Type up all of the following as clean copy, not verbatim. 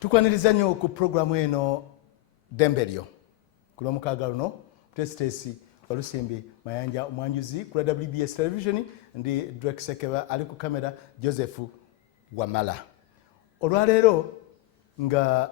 Tukwaniriza nnyo ku programu eno Dembelyo ku lwomukaaga luno Stacey Walusimbi Mayanja omwanjuzi ku WBS Television ndi Drake Sekeba ali ku kamera Joseph Wamala. Olwaleero nga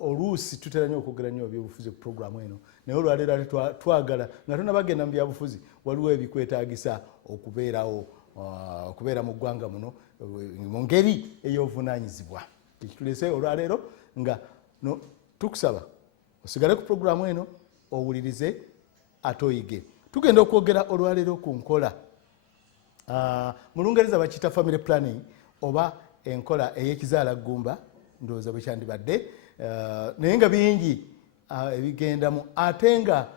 oluusi tutera nnyo okwogera nnyo ebyobufuzi ku programu eno naye olwaleero ate twagala nga tonabagenda mu byabufuzi waliwo ebikwetaagisa okubeera mu ggwanga muno mu ngeri ey'obuvunaanyizibwa. Ekitulese olwaleero nga tukusaba osigale ku programu eno owulirize ate oyige. Tugenda okwogera olwaleero ku nkola mu Lungereza bakiyita family planning oba enkola ey'ekizaalaggumba ndowooza bwe kyandibadde naye nga bingi ebigendamu ate nga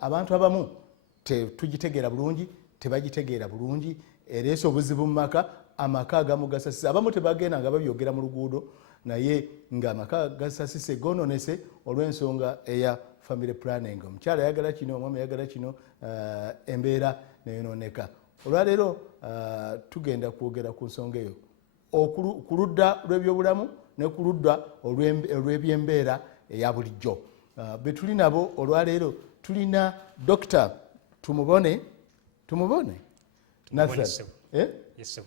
abantu abamu tugitegeera bulungi tebagitegeera bulungi ereese obuzibu mu amaka agamu gasasise abamu tebagenda nga babyogera mu luguudo naye nga amaka gasasise gononese olw'ensonga eya family planning. Omukyala ayagala kino omwami ayagala kino embeera neyonooneka. Olwaleero tugenda kwogera ku nsonga eyo ku ludda lw'ebyobulamu ne ku ludda olw'ebyembeera eya bulijjo. Be tuli nabo olwaleero tulina Dr. Tumubone Nathan. Yes, sir.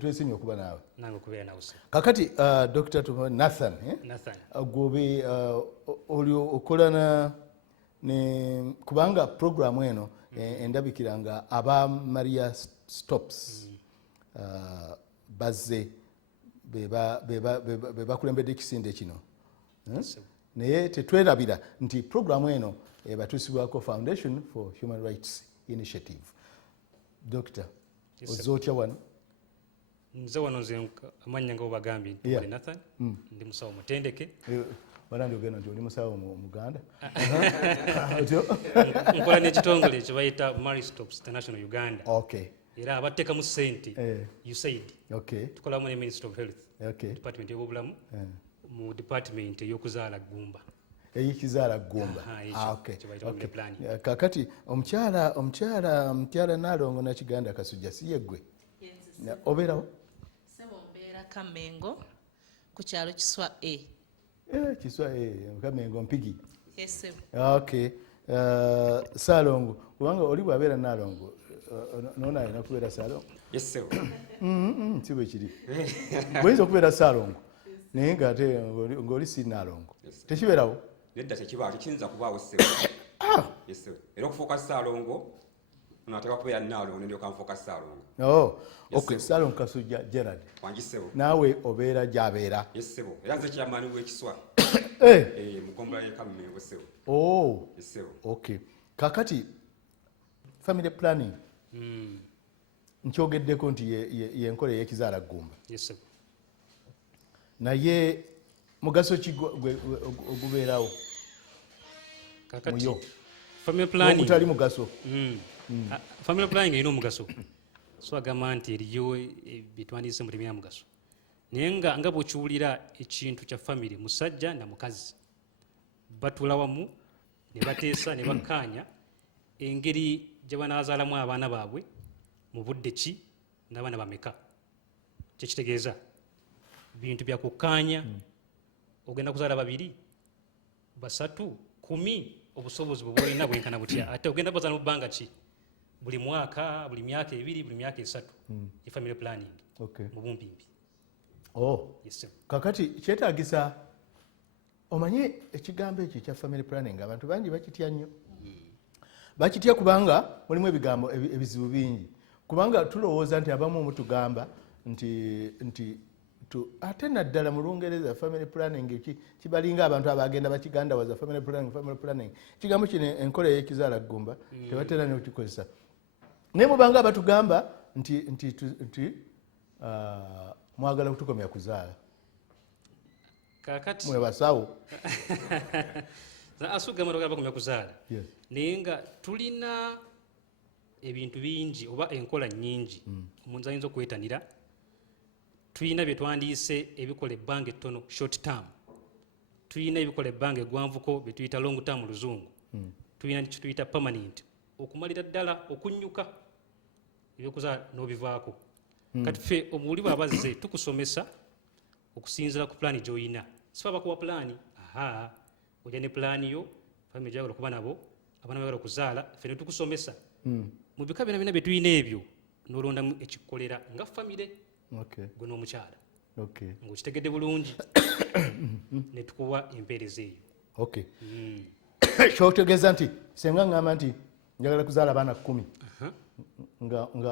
Twesimye okuba naawe. Nange okubeera nawe, sir. Kakati Dr. Tumubone Nathan. Nathan. Gwobe oli okolana kubanga programu eno endabikira nga aba Maria Stops bazze be bakulembedde ekisinde kino. Naye tetwerabira nti programu eno ebatuusibwako Foundation for Human Rights Initiative. Dr. Ozotya wano? Nze wano nze amannya nga obagambye Tumubone Nathan, ndi musawo mutendeke. Wala ndi ogenda nti oli musawo mu Uganda? Nkola n'ekitongole kye bayita Maria Stops International Uganda. Okay. Era abateekamu ssente USAID. Okay. Tukolamu ne Ministry of Health. Okay. Department y'obulamu mu department ey'okuzaala ggumba. Eyikizaala ggumba. Okay. Kakati omukyala Nalongo na Kiganda Kasujja si yeggwe? Obeerawo? Sebo mbeera Kamengo ku kyalo Kiswa A. Kiswa Kamengo Mpigi. Yes, sir. Okay. Salongo kubanga oli bwabeera Nalongo nona alina kubeera Salongo? Yes, sir. Si bwe kiri. Bwinza okubeera Salongo naye ng'ate ng'oli si Nalongo tekibeerawo? Nedda tekibaawo kiyinza kubaawo, sir. Yes, sir. Era okufuuka Salongo onateekwa kubeera Nalongo n'endyoka nfuuka Salongo. Okay. Salongo Kasujja Gerard. Wangi, sir. Naawe obeera gy'abeera? Yes, sir. Era nze kyamaani w'Ekiswa. Mugombolola y'e Kamengo, sir. Yes, sir. Okay. Kakati family planning nkyogeddeko nti yenkola ey'ekizaala ggumba. Yes, sir. Naye mugaso ki ogubeerawo muyo? Family planning omutali mugaso. Family planning erina omugaso. So agamba nti eriyo bitwandiise mu temina mugaso. Naye nga bw'okiwulira ekintu kya family musajja na mukazi batuula wamu ne bateesa ne bakkaanya engeri gye banaazaalamu abaana baabwe mu budde ki n'abaana bameka. Kyekitegeeza bintu bya kukkaanya ogenda kuzaala 2, 3, 10 obusobozi bwe bwolina bwenkana butya ate ogenda kuzaala mu bbanga ki buli mwaka buli myaka 2 buli myaka 3 ye family planning mu bumpimpi. Yes, sir. Kakati kyetaagisa omanye ekigambo ekyo kya family planning abantu bangi bakitya nnyo. Bakitya kubanga mulimu ebigambo ebizibu bingi kubanga tulowooza nti abamu mutugamba nti ate naddala mu Lungereza family planning kibalinga abantu abagenda bakigandawaza family planning ekigambo kino enkola ey'ekizaala ggumba tebatera n'okikozesa naye mubanga abatugamba nti mwagala kutukomya kuzaala kakati mwebasawo asugama togala bakomya kuzaala naye nga tulina ebintu bingi oba enkola nnyingi omuntu ayinza okwetanira. Tulina bye twandiise ebikola ebbanga ettono short term, tulina ebikola ebbanga eggwanvuko bye tuyita long term Luzungu, tulina kye tuyita permanent okumalira ddala okunnyuka ebyokuzaala n'obivaako. Kati ffe omuli bw'abazze tukusomesa okusinziira ku pulaani gy'olina sifa bakuwa pulaani ojja ne pulaani yo famire gyagala okuba nabo abaana bagala okuzaala ffe ne tukusomesa mu bika byona byona bye tulina ebyo n'olondamu ekikukolera nga famire gwe n'omukyala ng'okitegedde bulungi ne tukuwa empeereza eyo kyotegeeza nti senga ngamba nti njagala kuzaala abaana 10 nga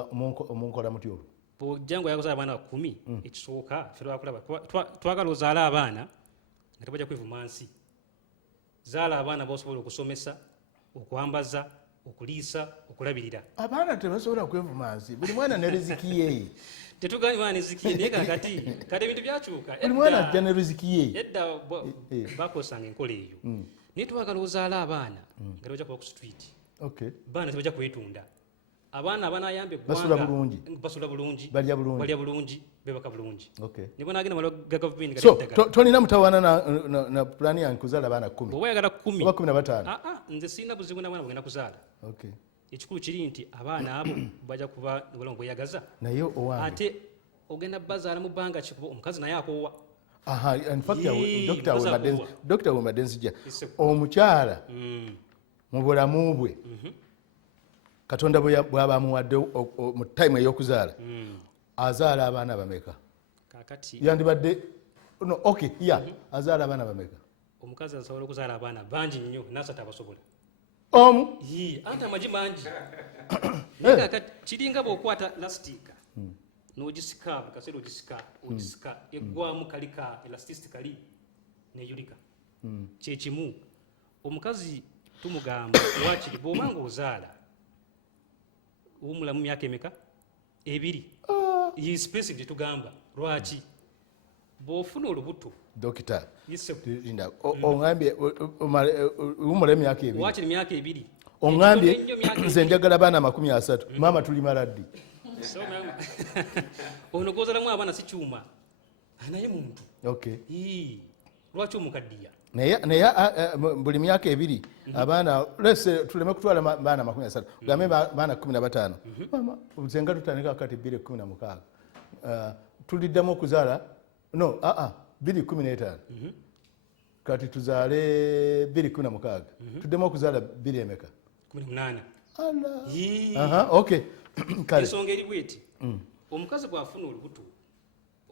omunkola muti olwo bw'ojja nga yakuzaala abaana 10 ekisooka ffe lwakulaba twagala ozaala abaana nga tebajja kwevuma nsi zaala abaana bosobola okusomesa okwambaza okuliisa okulabirira abaana tebasobola kwevuma nsi buli mwana ne riziki ye tetugambye mwana riziki ye naye kakati kati ebintu byakyuka buli mwana ajja ne riziki ye edda bakosanga enkola eyo naye twagala ozaala abaana nga tebajja kuba ku street baana tebajja kwetunda abaana abanayamba eggwanga basula bulungi balya bulungi bebaka bulungi nibo nagenda malo ga gavumenti so tolina mutawaana na pulaani yange kuzaala abaana 10 oba oyagala 10 oba 15 nze sirina buzibu n'abaana bagenda kuzaala ekikulu kiri nti abaana abo bajja kuba nibola ngweyagaza naye owange ate ogenda bazaala mu bbanga kikuba omukazi naye akoowa dokita wemadde nzija omukyala mu bulamu bwe katonda bwaba amuwadde mu time ey'okuzaala azaala abaana bameka yandibadde azaala abaana bameka omukazi asobola okuzaala abaana bangi nnyo nasatu abasobola omu anti amagi mangi naye kiringa bw'okwata lastika n'ogisika buli kaseera ogisika eggwamu kalika elasticity kali neyulika kyekimu omukazi tumugamba wakiri bw'obanga ozaala wumulamu myaka emeka 2 spacing gyetugamba lwaki bw'ofuna olubuto dokita oŋambye wumula emyaka 2 wakiri myaka 2 oŋambye nze njagala abaana 30 maama tuli maladdi ono gozalamu abaana si kyuma naye muntu lwaki omukaddiya naye buli myaka 2 abaana lese tuleme kutwala baana 30 gambe baana 15 mama zenga tutandika kati 216 tuliddamu okuzaala 215 kati tuzaale 216 tuddemu okuzaala 2 emeka 18 ensonga eri bweti omukazi bw'afuna olubuto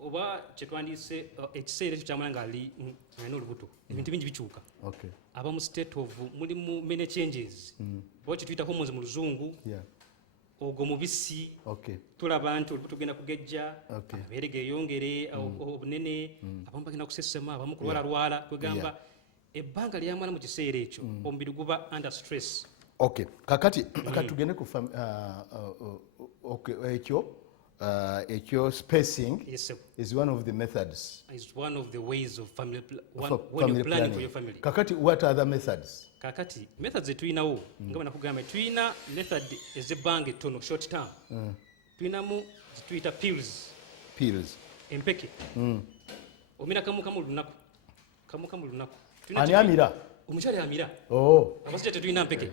oba kyetwandiise ekiseera ekyo kyamala nga alina olubuto ebintu bingi bikyuka aba mu state of mulimu many changes oba kyetuyita hormones mu luzungu ogwo mubisi tulaba nti olubuto genda kugejja abeere geeyongere obunene abamu bagenda kusesema abamu kulwalalwala kwegamba ebbanga lyamala mu kiseera ekyo omubiri guba under stress kakati tugende ku ekyo spacing is one of the methods is one of the ways of family when you're planning for your family. Kakati, what other methods? Kakati, methods zetuyinawo nga banakugamba tuyina method ez'ebbanga ettono short term. Tuyinamu zituyita pills. Empeke. Omira kamu lunaku. Kamu lunaku. Ani amira? Omukyala amira. Abasajja tetuyina mpeke.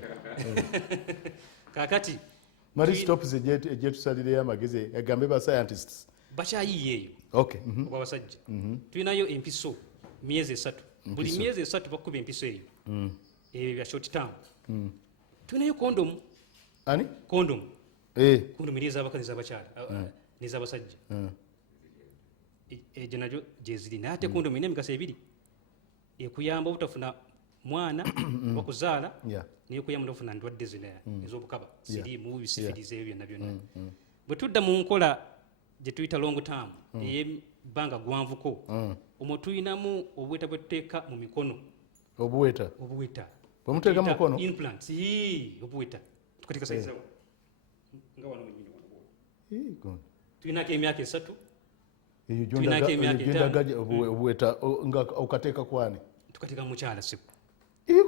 Kakati Mari stops ejetusalire amagezi agambe ba scientists. Bakyayiye eyo. Okay. Oba basajja. Tuyinayo empiso myezi 3. Buli myezi 3 bakuba empiso eyo. Ebyo bya short term. Tuyinayo condom. Ani? Condom. Condom eri ez'abakazi n'ez'abakyala n'ez'abasajja. Egyo najo gyeziri naye ate condom ine emigaso 2. Ekuyamba obutafuna mwana wakuzaala niyo kuyamba ofuna ndwadde zina ez'obukaba siriimu bisifiriza ebyo byonna byonna bwe tudda mu nkola gye tuyita long term ey'ebbanga gwanvuko omwo tuyinamu obuweta bwe tuteeka mu mikono obuweta bwe muteeka mu mukono implants obuweta tukateeka sayizawo nga wano wenyini wano tulinako emyaka 3 tulinako emyaka 5 obuweta nga okateeka kwani tukateeka mu mukyala siku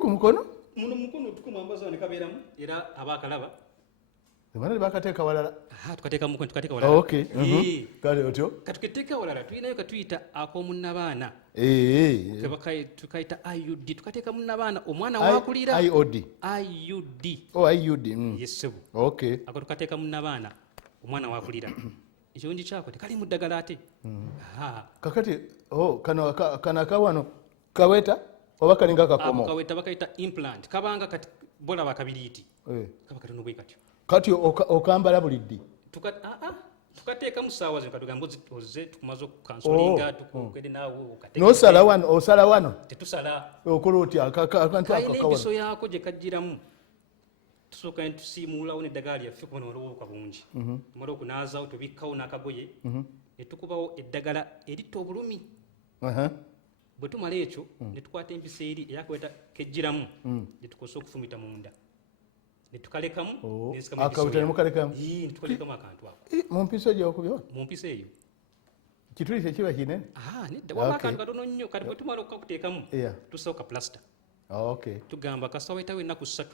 ku mukono muno mukono tukumwambaza ne kabeeramu era abakalaba ebana bakateeka walala tukateeka mukono tukateeka walala kale otyo katuketeeka walala tulinayo katuyita ak'omunnabaana tukayita IUD tukateeka munnabaana omwana wakulira IUD yesebu ako tukateeka munnabaana omwana wakulira ekirungi kyako tekali mu ddagala ate. kakati kano akawano kaweta oba kalinga Ako kakomo kaweta bakayita implant kabanga kati bolaba akabiriiti kaba katono bwe katyo kati okambala buliddi tukateeka mu ssaawa zino katugamba ozze tukumaze okukansolinga tukugende naawe osala wano tetusala okola otya akantu kalina akakawano empiso yaako gye kajjiramu tusooka ne tusiimuulawo n'eddagala lyaffe kubona olwobuka bungi tumala okunaazaawo tubikkawo n'akagoye ne tukubawo eddagala eritta obulumi bwe tumala ekyo ne tukwata empisa eri eyakaweta kejjiramu gye tukozesa okufumita munda ne tukalekamu akaweta nemukalekamu ne tukalekamu akantu ako mu mpiso gyokubyo mu mpisa eyo kituli tekiba kinene nedda waba akantu katono nnyo kati bwe tumala okukakuteekamu tussawo ka plasita tugamba kasawetawo ennaku 3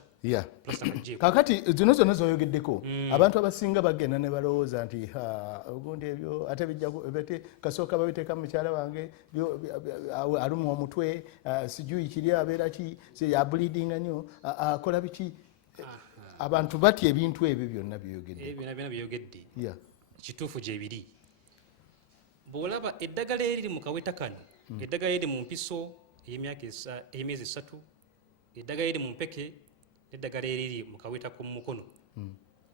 plasita kajjeeko kakati zino zonna zoyogeddeko abantu abasinga bagenda ne balowooza nti ogundi ebyo ate bijjabete kasooka babiteeka mukyala wange alumwa omutwe sijuyi kiri abeera ki abulidinga nnyo akola biki abantu batya ebintu ebyo byonna byonna byeyogedde kituufu gyebiri bw'olaba eddagala eriri mu kaweta kano eddagala eriri mu mpiso ey'emyezi 3 eddagala eriri mu mpeke n'eddagala eriri mu kaweta k'omu mukono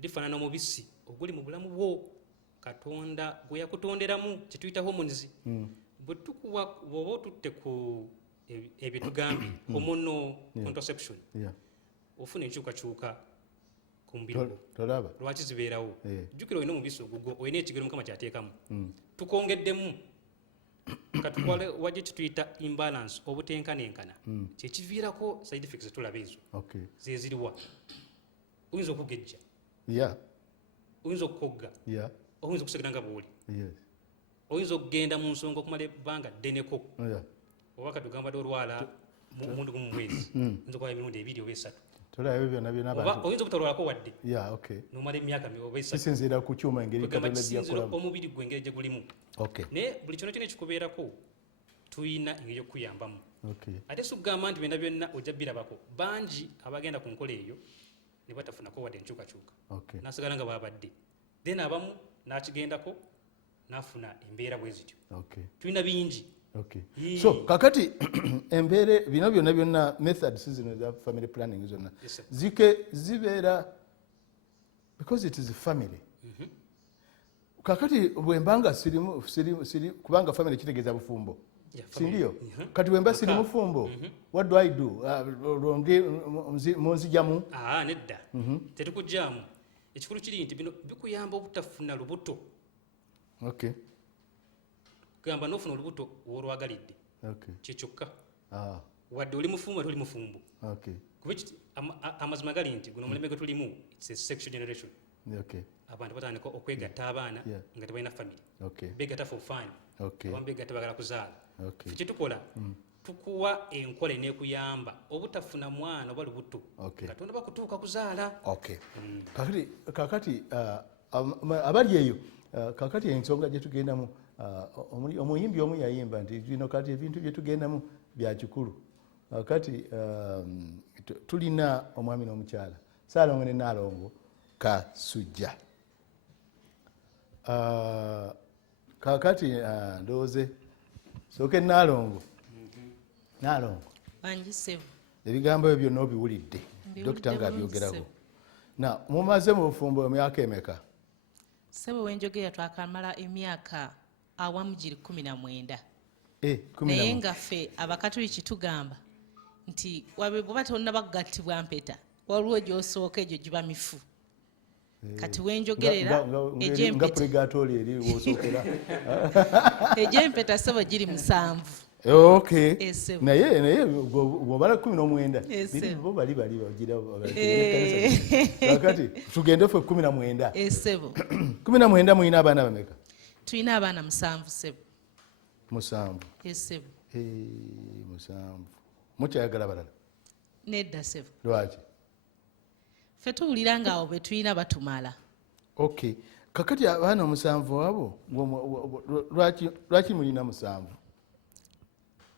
lifaanana omubisi oguli mu bulamu bwo katonda gwe yakutonderamu kyetuyita hormones bwe tukuwa bw'oba otutte ku ebyo tugambye hormonal contraception ofuna enkyukakyuka ku mubiri gwo lwaki zibeerawo jjukira olina omubisi ogugwo olina ekigero mukama kyateekamu tukongeddemu katukwale wajje kituyita imbalance obutenkanenkana kyekiviirako side effects zetulaba ezo zeziriwa oyinza okugejja oyinza okukogga oyinza okusegera nga bwoli oyinza okugenda mu nsonga okumala ebbanga ddeneko oba katugamba olwala mundu gumu mwezi oyinza okwala emirundi 2 oba 3 oba oyinza obutalwalako wadde nomala emyaka oba 3 kisinziira ku kyuma engeri omubiri gwe engeri gye gulimu naye buli kino kyona ekikubeerako tulina engeri yokukuyambamu ate sikugamba nti byonna byonna ojja birabako bangi abagenda ku nkola eyo ne batafunako wadde enkyukakyuka nasigala nga babadde then abamu nakigendako nafuna embeera bwe zityo tulina bingi so kakati embeere bino byonna byonna methods zino za family planning zonna zibeera because it is a family kakati bwembanga siri kubanga family kitegeeza bufumbo sindiyo kati bwemba siri mufumbo what do I do munzijamu nedda tetukujjaamu ekikulu kiri nti bino bikuyamba obutafuna lubuto gamba nofuna olubuto olwagalidde kyekyokka wadde oli mufumbo ate oli mufumbo kuba amazima gali nti guno omulembe gwe tulimu its a sexual generation abantu batandika okwegatta abaana nga tebalina family begatta for fun abamu begatta bagala kuzaala kyetukola tukuwa enkola enekuyamba obutafuna mwana oba lubuto nga tonaba kutuuka kuzaala kakati abali eyo kakati ensonga gyetugendamu omuyimbi omu yayimba nti bino kati ebintu byetugendamu byakikulu kati tulina omwami n'omukyala Saalongo ne Naalongo Kasujja kakati ndowooze sooke Naalongo ebigambo ebyo byonna obiwulidde dokita ng'abyogerako mumaze mu bufumbo emyaka emeka? Ssebo wenjogera twakamala emyaka awamu giri 19 naye nga ffe abakatuliki tugamba nti bw'oba tonna bagattibwa mpeta waliwo gyosooka egyo giba mifu kati wenjogerera egy'empeta ssebo giri 7 naye bwobala 19 bo bali bagirakati tugende ffe 19 essebo 19 mulina abaana bameka? tulina abaana 7 ssebo 7 essebo 7 mukyayagala balala? Nedda ssebo. Lwaki? Ffe tuwulira ng'awo be tulina batumala. Kakati abaana 7 abo lwaki mulina 7?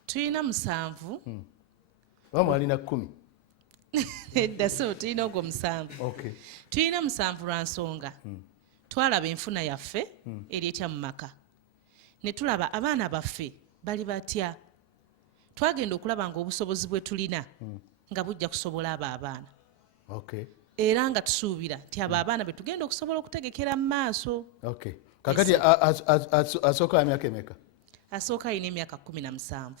Tulina 7 oba mwalina 10? Nedda ssebo tulina ogwo 7 tulina 7 lwa nsonga twalaba enfuna yaffe eri etya mu maka ne tulaba abaana baffe bali batya twagenda okulaba ng'obusobozi bwe tulina nga bujja kusobola abo abaana Okay. era nga tusuubira nti abo abaana be tugenda okusobola okutegekera mu maaso. Okay. Kakati asooka ya myaka emeka? Asooka alina emyaka 17.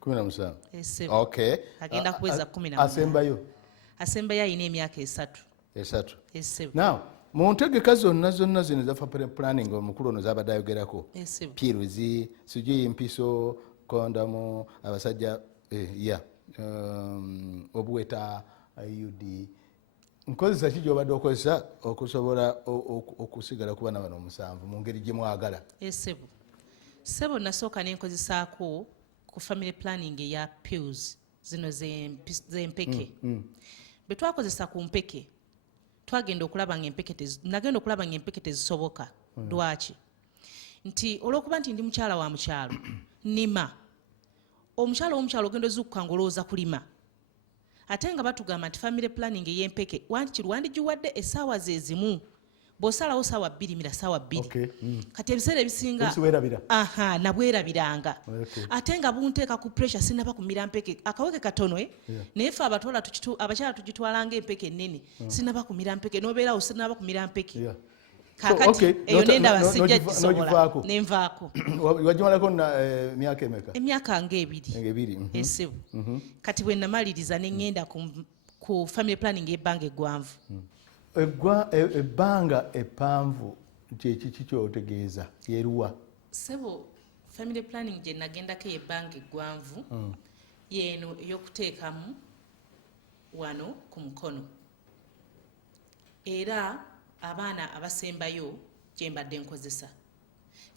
17. Ese. Okay. Agenda kuweza 17. Asembayo? Asembayo alina emyaka 3. 3. Ese. Now, mu ntegeka zonna zino za planning omukulu ono z'abadde ayogerako. Ese. Piruzi, sijui empiso, kondomu, abasajja, obuweta, IUD. Nkozesa ki gy'obadde okozesa okusobola okusigala ku baana bano 7 mu ngeri gye mwagala? Esebo. Sebo nasooka n'enkozesaako ku family planning eya pills zino z'empeke. Bwe twakozesa ku mpeke twagenda okulaba ng'empeke tezisoboka. Lwaki? Nti olw'okuba nti ndi mukyala wa mukyalo nnima omukyalo w'omukyalo ogenda ozukka ng'olowooza kulima ate nga batugamba nti family planning ey'empeke wandigiwadde essaawa ze zimu bw'osalawo ssaawa 2 mira ssaawa 2. Okay. Kati ebiseera ebisinga nabwerabiranga ate nga bunteeka ku pressure sinaba kumira mpeke akaweke katono naye ffe abakyala tugitwala ng'empeke ennene sinaba kumira mpeke n'obeerawo sinaba kumira mpeke. Kakati eyo nendaba sijja gisobola nenvaako. Wagimalako myaka emeka? Emyaka ng'ebiri. Esebo. Kati bwe namaliriza ne ngenda ku family planning y'ebbanga eggwanvu. Ebbanga eppanvu kyeki kyotegeeza yeruwa? Sebo, family planning gye nagendako y'ebbanga eggwanvu yeeno ey'okuteekamu wano ku mukono era abaana abasembayo gye mbadde nkozesa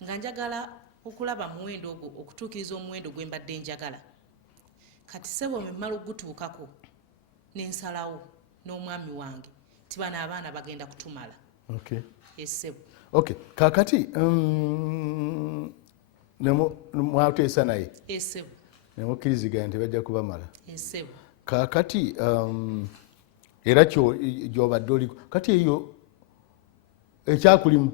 nga njagala okulaba muwendo ogwo okutuukiriza omuwendo gwe mbadde njagala. Kati sebo bwe mmala ogutuukako n'ensalawo n'omwami wange ti bano abaana bagenda kutumala. Okay. Esebo. Okay. Kakati mwateesa naye? Esebo. Nemukkiriziganya nti bajja kubamala? Esebo. Kakati era gy'obadde oliko kati eyo ekyakulimu?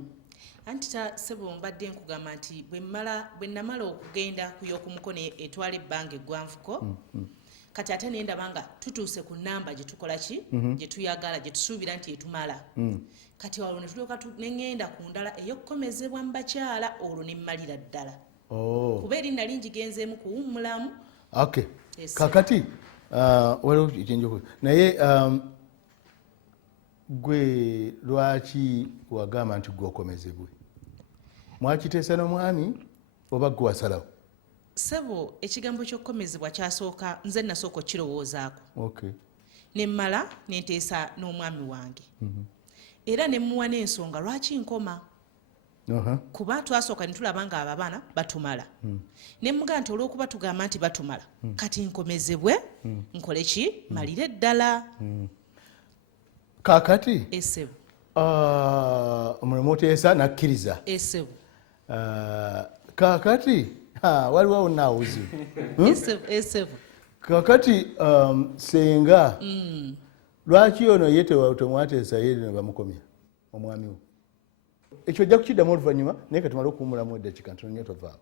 Anti sebo mbadde nkugamba nti bwe namala okugenda ku y'okumukono etwala ebbanga eggwanvuko kati ate nendaba nga tutuuse ku nnamba gye tukola ki gye tuyagala gye tusuubira nti etumala. Kati olwo ne tulyoka neŋŋenda ku ndala ey'okukomezebwa mu bakyala olwo ne mmalira ddala kuba eri nali ngigenzeemu kuwummulamu. Okay. Kakati waliwo ekyenjokola naye gwe lwaki wagamba nti gwe okomezebwe? Mwakiteesa n'omwami oba gwe wasalawo? Sebo, ekigambo ky'okukomezebwa kyasooka nze nasooka okirowoozaako. Okay. Ne mmala ne nteesa n'omwami wange era ne mmuwa n'ensonga lwaki nkoma. Kuba twasooka ne tulaba nga abo abaana batumala ne mmugaa nti olw'okuba tugamba nti batumala kati nkomezebwe nkole ki malire ddala. Kakati Esebo. Omulimu oteesa nakkiriza. Esebo. Kakati waliwo naawuzibu. Esebo. Kakati senga lwaki ono ye temwateesa ye ne bamukomya omwami we? Ekyo ojja kukiddamu oluvannyuma naye katumale okuwummulamu eddakiika ntono nnyo tovaawo.